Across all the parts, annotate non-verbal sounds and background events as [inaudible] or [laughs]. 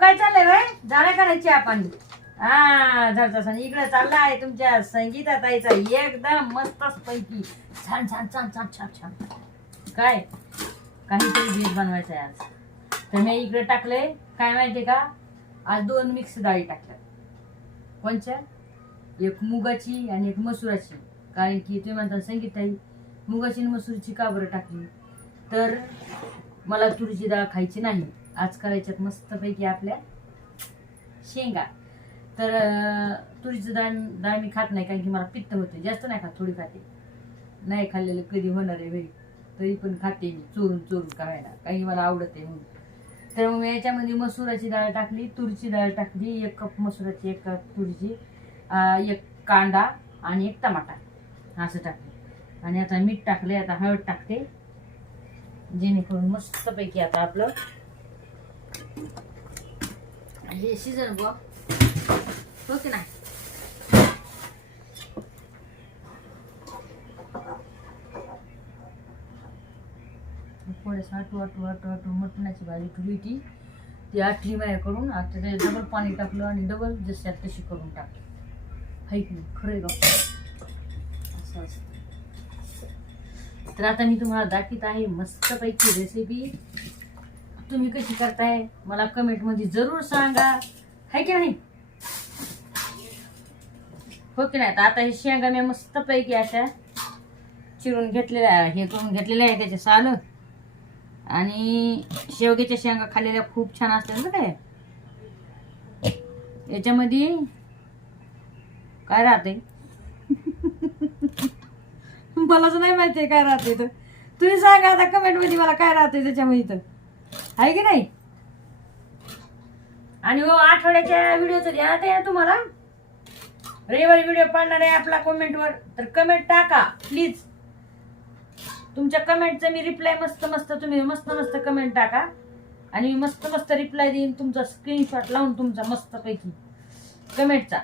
काय चाललंय बाय झाडा करायची आपण. हा धरता इकडे चालला आहे तुमच्या संगीता ताईचा. एकदम मस्तच पैकी छान छान छान छान छान छान. काय? काहीतरी बीज बनवायचं आहे आज. तर मी इकडे टाकले. काय माहितीये का? आज दोन मिक्स डाळी टाकल्या. कोणच्या? एक मुगाची आणि एक मसुराची. कारण की तुम्ही म्हणता संगीत ताई मुगाची आणि मसूरची का बरं टाकली? तर मला तुरीची डाळ खायची नाही. आज करायच्यात मस्तपैकी आपल्या शेंगा. तर तुरीचं तुरीची डाळ डाळ मी खात नाही कारण की मला पित्त होते जास्त नाही खात थोडी खाते. नाही खाल्लेलं कधी होणार आहे वेळी तरी पण खाते मी चोरून चोरून करायला काही मला आवडत आहे म्हणून. तर मग याच्यामध्ये मसुराची डाळ टाकली तुरीची डाळ टाकली एक कप मसुराची एक कप तुरीची एक कांदा आणि एक टमाटा. असं टाकले. आणि आता मीठ टाकले आता हळद टाकते. जेणेकरून मस्तपैकी आता आपलं हे शिजन बुवा. हो की नाही? थोडंसं आटू आटू आटू आटू मटणाची भाजी ठेवली होती. ती आठली माझ्याकडून. आता ते डबल पाणी टाकलं आणि डबल जशी तशी करून टाकली. हाईक नाही? खरं आहे का असं. असतं तर आता मी तुम्हाला दाखवित आहे मस्तपैकी रेसिपी तुम्ही कशी करताय? मला कमेंटमध्ये जरूर सांगा. है की नाही? हो की नाही? तर आता हे शेंगा मी मस्तपैकी अशा चिरून घेतलेल्या आहे. हे करून घेतलेल्या आहे त्याचे साल. आणि शेवग्याच्या शेंगा खाल्लेल्या खूप छान असतात ना काय याच्यामध्ये काय राहते? [laughs] मलाच नाही माहिती काय राहते तर तुम्ही सांगा आता कमेंटमध्ये मला काय राहते त्याच्यामध्ये तर आहे की नाही? आणि हो आठवड्याच्या व्हिडिओचं ध्यानात आहे ना तुम्हाला. रविवारी व्हिडिओ पाडणार आहे आपला कमेंटवर. तर कमेंट टाका प्लीज. तुमच्या कमेंटचं मी रिप्लाय मस्त मस्त तुम्ही मस्त मस्त कमेंट टाका. आणि मी मस्त मस्त रिप्लाय देईन तुमचा स्क्रीनशॉट लावून तुमचा मस्त पैकी. कमेंटचा.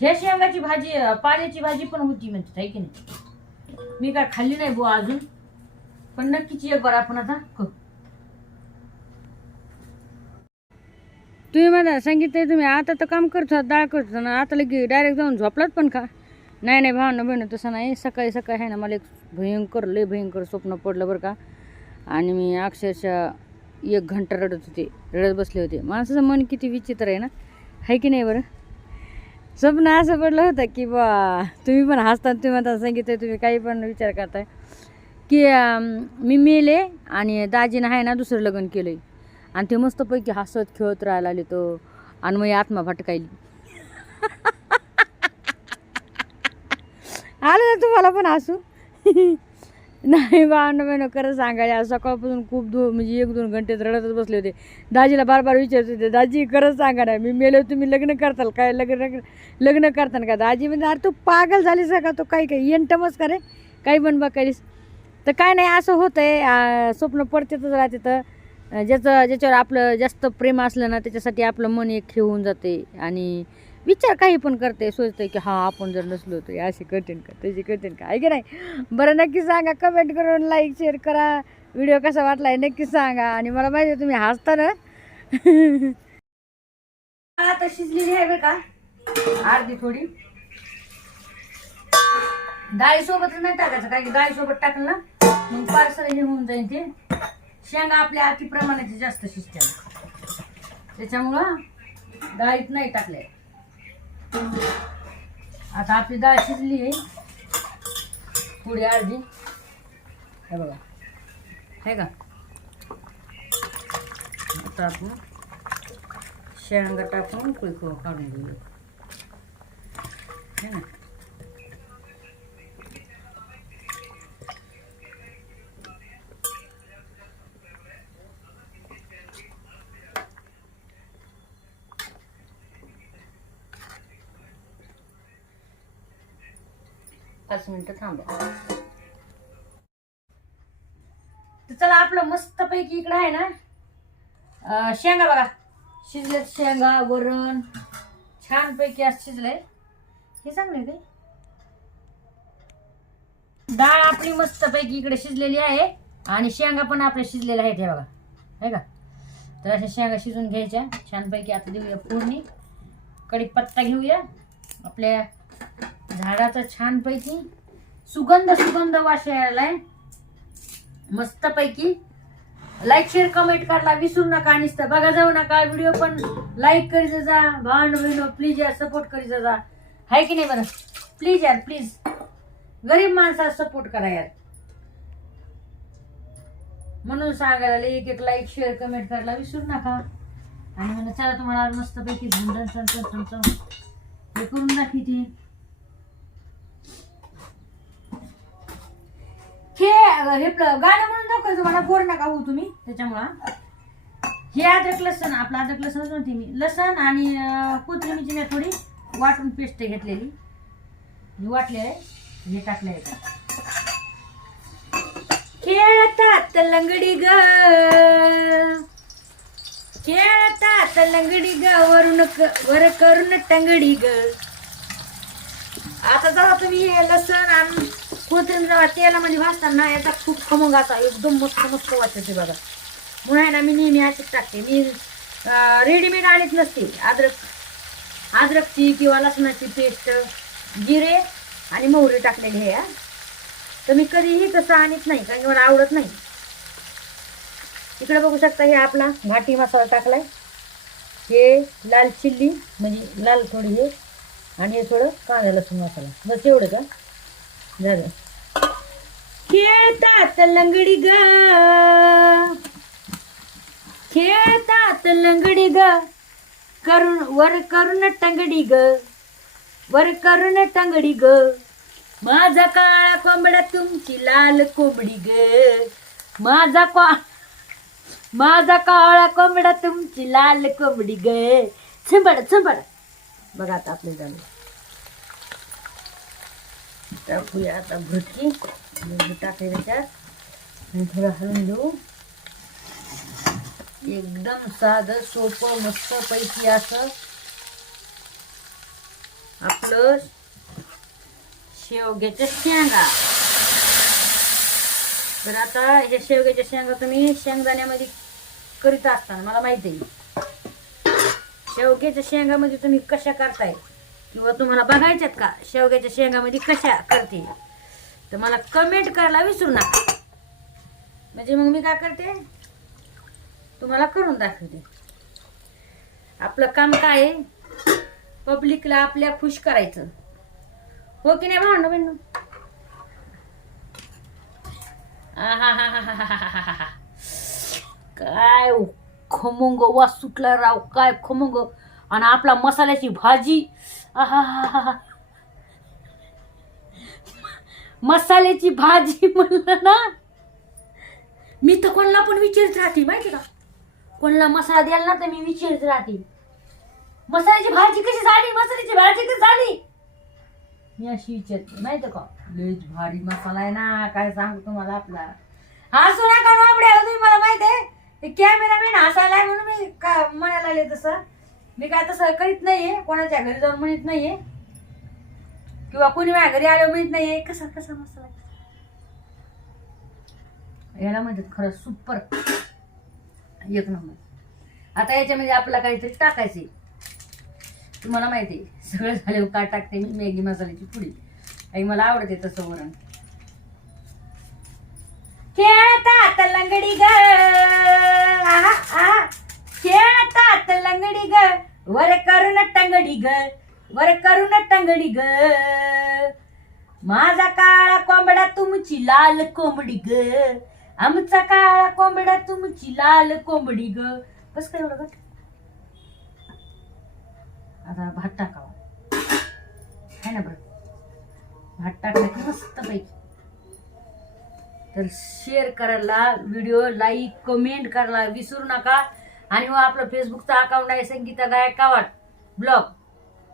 ह्या शेंगाची भाजी पाल्याची भाजी पण होती म्हणते आहे की नाही? मी काय खाल्ली नाही बुवा अजून. पण नक्कीच एक बरं आपण आता करू तुम्ही मला सांगितलं तुम्ही आता तर काम करतो डाळ करतो ना आता लगे डायरेक्ट जाऊन झोपलात पण का? नाही नाही भावना बहिण तसं नाही. सकाळी सकाळी आहे ना मला एक भयंकर लय भयंकर स्वप्न पडलं बरं का? आणि मी अक्षरशः एक घंटा रडत होते रडत बसले होते. माणसाचं मन किती विचित्र आहे ना? आहे की नाही बरं? स्वप्न असं पडलं होतं की बा तुम्ही पण हसतात तुम्ही म्हणता सांगितलं तुम्ही काही पण विचार करताय. की मी मेले आणि दाजीनं आहे ना दुसरं लग्न केलं आणि ते मस्तपैकी हसत खेळत राहायला आले तो. आणि मग आत्मा भटकायली. [laughs] आलं ना तुम्हाला पण हसू? [laughs] नाही बा बहिण खरं सांगायला आज सकाळपासून खूप दो म्हणजे एक दोन घंटे रडतच बसले होते. दाजीला बार बार विचारत होते दाजी खरंच सांगा ना मी मेलो तुम्ही लग्न करताल काय? लग्न लग्न करताना का? दाजी म्हणजे अरे तू पागल झालीस का? तो काही काही येंटमच का रे? काही पण बघायलीस. तर काय नाही असं होतं आहे स्वप्न पडतेच राहते तर ज्याचं ज्याच्यावर आपलं जास्त प्रेम असलं ना त्याच्यासाठी आपलं मन एक हे होऊन जाते आणि विचार काही पण करते सोचते की हा आपण जर नसलो तर असे करतेन का तशी करतेन का आहे की नाही? बरं नक्की सांगा कमेंट करून लाईक शेअर करा. व्हिडिओ कसा वाटला आहे नक्की सांगा. आणि मला माहिती तुम्ही हसता ना? [laughs] आता शिजलेली आहे बरं का. अर्धी थोडी. डाळीसोबत नाही टाकायचं कारण की डाळीसोबत टाकलं ना मग पार्सल हे होऊन जाईल ते. शेंगा आपल्या अति प्रमाणाची जास्त शिजत्या त्याच्यामुळं डाळीत नाही टाकल्या. आता आपली डाळ शिजली आहे. अर्धी. हे बघा. हे का? आता आपण शेंगा टाकून कुळखो काढून घेऊ हे ना? पाच मिनिटं थांबा. तर चला आपलं मस्तपैकी इकडं आहे ना? अं, शेंगा बघा. शिजलेत शेंगा वरण. छानपैकी आज शिजलंय. हे चांगलं आहे डाळ आपली मस्तपैकी इकडे शिजलेली आहे आणि शेंगा पण आपल्या शिजलेल्या आहेत हे बघा. आहे का? तर अशा शेंगा शिजून घ्यायच्या. छानपैकी आता देऊया फोडणी. कढीपत्ता घेऊया. आपल्या झाडाचा छानपैकी सुगंध सुगंध वास यायलाय. मस्तपैकी लाईक शेअर कमेंट करायला विसरू नका नुसतं बघा जाऊ नका. व्हिडिओ पण लाईक करीत जा. भांड बहिण प्लीज यार सपोर्ट करीत जा. हाय की नाही बरं? प्लीज यार प्लीज गरीब माणसाला सपोर्ट करा यार. म्हणून सांगायला एक एक लाईक शेअर कमेंट करायला विसरू नका. आणि म्हणलं चला तुम्हाला मस्तपैकी झंझण चमचम हे करून दाखवते. हे हे गाणं म्हणून दाखवायचं मला बोर नका होऊ तुम्ही त्याच्यामुळं. हे अद्रक लसण आपलं अद्रक लसण नव्हती मी. लसण आणि अं, कोथिंबीरची मी थोडी वाटून पेस्ट घेतलेली. मी वाटले आहे हे टाकले आहे खेळतात लंगडी ग. खेळतात लंगडी ग वरून वर करून टंगडी ग. आता जरा तुम्ही हे कोथिंबीर तेलामध्ये भाजताना याचा खूप खमंगाचा असा एकदम मस्त मस्त वाटते बघा. म्हणून आहे ना मी नेहमी अशीच टाकते. मी रेडीमेड आणत नसते. अद्रक अद्रकची किंवा लसणाची पेस्ट जिरे आणि मोहरी टाकलेली आहे तर मी कधीही तसं आणत नाही कारण मला आवडत नाही. इकडे बघू शकता हे आपला घाटी मसाला टाकलाय. हे लाल चिल्ली म्हणजे लाल थोडी हे आणि हे थोडं कांदा लसूण मसाला. बस एवढं का? झालं. खेळतात लंगडी ग. खेळतात लंगडी ग. करुण वर करून टंगडी ग. वर करून टंगडी ग. माझा काळा कोंबडा तुमची लाल कोंबडी ग. माझा का माझा काळा कोंबडा तुमची लाल कोंबडी ग. झंबड झंबड. बघा आता आपले झालं टाकूया आता भुटकी लिंबू टाकायला त्याच्यात. आणि थोडं हलवून घेऊ एकदम साधं सोपं मस्त पैकी असं आपलं शेवग्याच्या शेंगा. तर आता हे शेवग्याच्या शेंगा तुम्ही शेंगदाण्यामध्ये करीत असताना मला माहिती आहे. शेवग्याच्या शेंगामध्ये तुम्ही कशा करताय? किंवा तुम्हाला बघायच्यात का? शेवग्याच्या शेंगामध्ये कशा करते? तर मला कमेंट करायला विसरू नका. म्हणजे मग मी काय करते? तुम्हाला करून दाखवते. आपलं काम काय आहे? पब्लिकला आपल्या खुश करायचं. हो की नाही भावना बहिण? काय खमंग वास सुटला राव काय खमंग आणि आपला मसाल्याची भाजी आहा हा हा हा मसाल्याची भाजी [laughs] म्हणलं ना. मी तर कोणाला पण विचारत राहते माहिती का? कोणाला मसाला द्याल ना तर मी विचारत राहते. मसाल्याची भाजी कशी झाली? मसाल्याची भाजी कशी झाली? मी अशी विचारते माहिती का? लयच भारी मसाला आहे ना काय सांगू तुम्हाला आपला. हसू नका बाबड्या तुम्ही मला माहिती आहे? ते कॅमेरामॅन हसायला आहे म्हणून मी का म्हणायला लागले तसं. मी काय तसं करीत नाहीये कोणाच्या घरी जाऊन म्हणत नाहीये. किंवा कोणी माझ्या घरी आलो माहीत नाही कसा कसा मसाला याला म्हणतात खरं सुपर एक नंबर आता याच्यामध्ये आपल्याला काहीतरी टाकायचे तुम्हाला माहिती आहे सगळं झाल्यावर का टाकते मी? मॅगी मसाल्याची पुडी. आणि मला आवडते तसं वरण. खेळतात लंगडी ग. आहा, आहा. खेळतात लंगडी ग. वर करून टंगडी ग. वर करून टंगडी ग. माझा काळा कोंबडा तुमची लाल कोंबडी ग. आमचा काळा कोंबडा तुमची लाल कोंबडी ग. कस काय एवढं गं? आता भात टाकावा. आहे ना बरं. भात टाकलं की मस्त पैकी. तर शेअर करायला व्हिडिओ लाईक कमेंट करायला विसरू नका. आणि हो आपलं फेसबुकचा अकाउंट आहे संगीता गायकवाड. ब्लॉग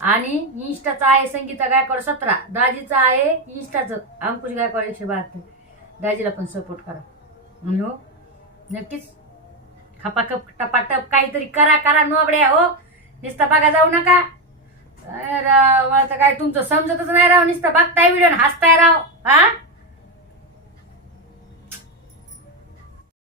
आणि इंस्टाचं आहे संगीता गायकवाड सतरा. दाजीचं आहे इंस्टाचं अंकुश गायकवाड एकशे बहात्तर. दाजीला पण सपोर्ट करा. आणि हो नक्कीच. खपाखप टपाटप काहीतरी करा करा नोबड्या हो. निस्ता बघा जाऊ नका. अरे राव, मला तर काय तुमचं समजतच नाही राव. निस्ता बघताय व्हिडिओ हसताय राव. हा?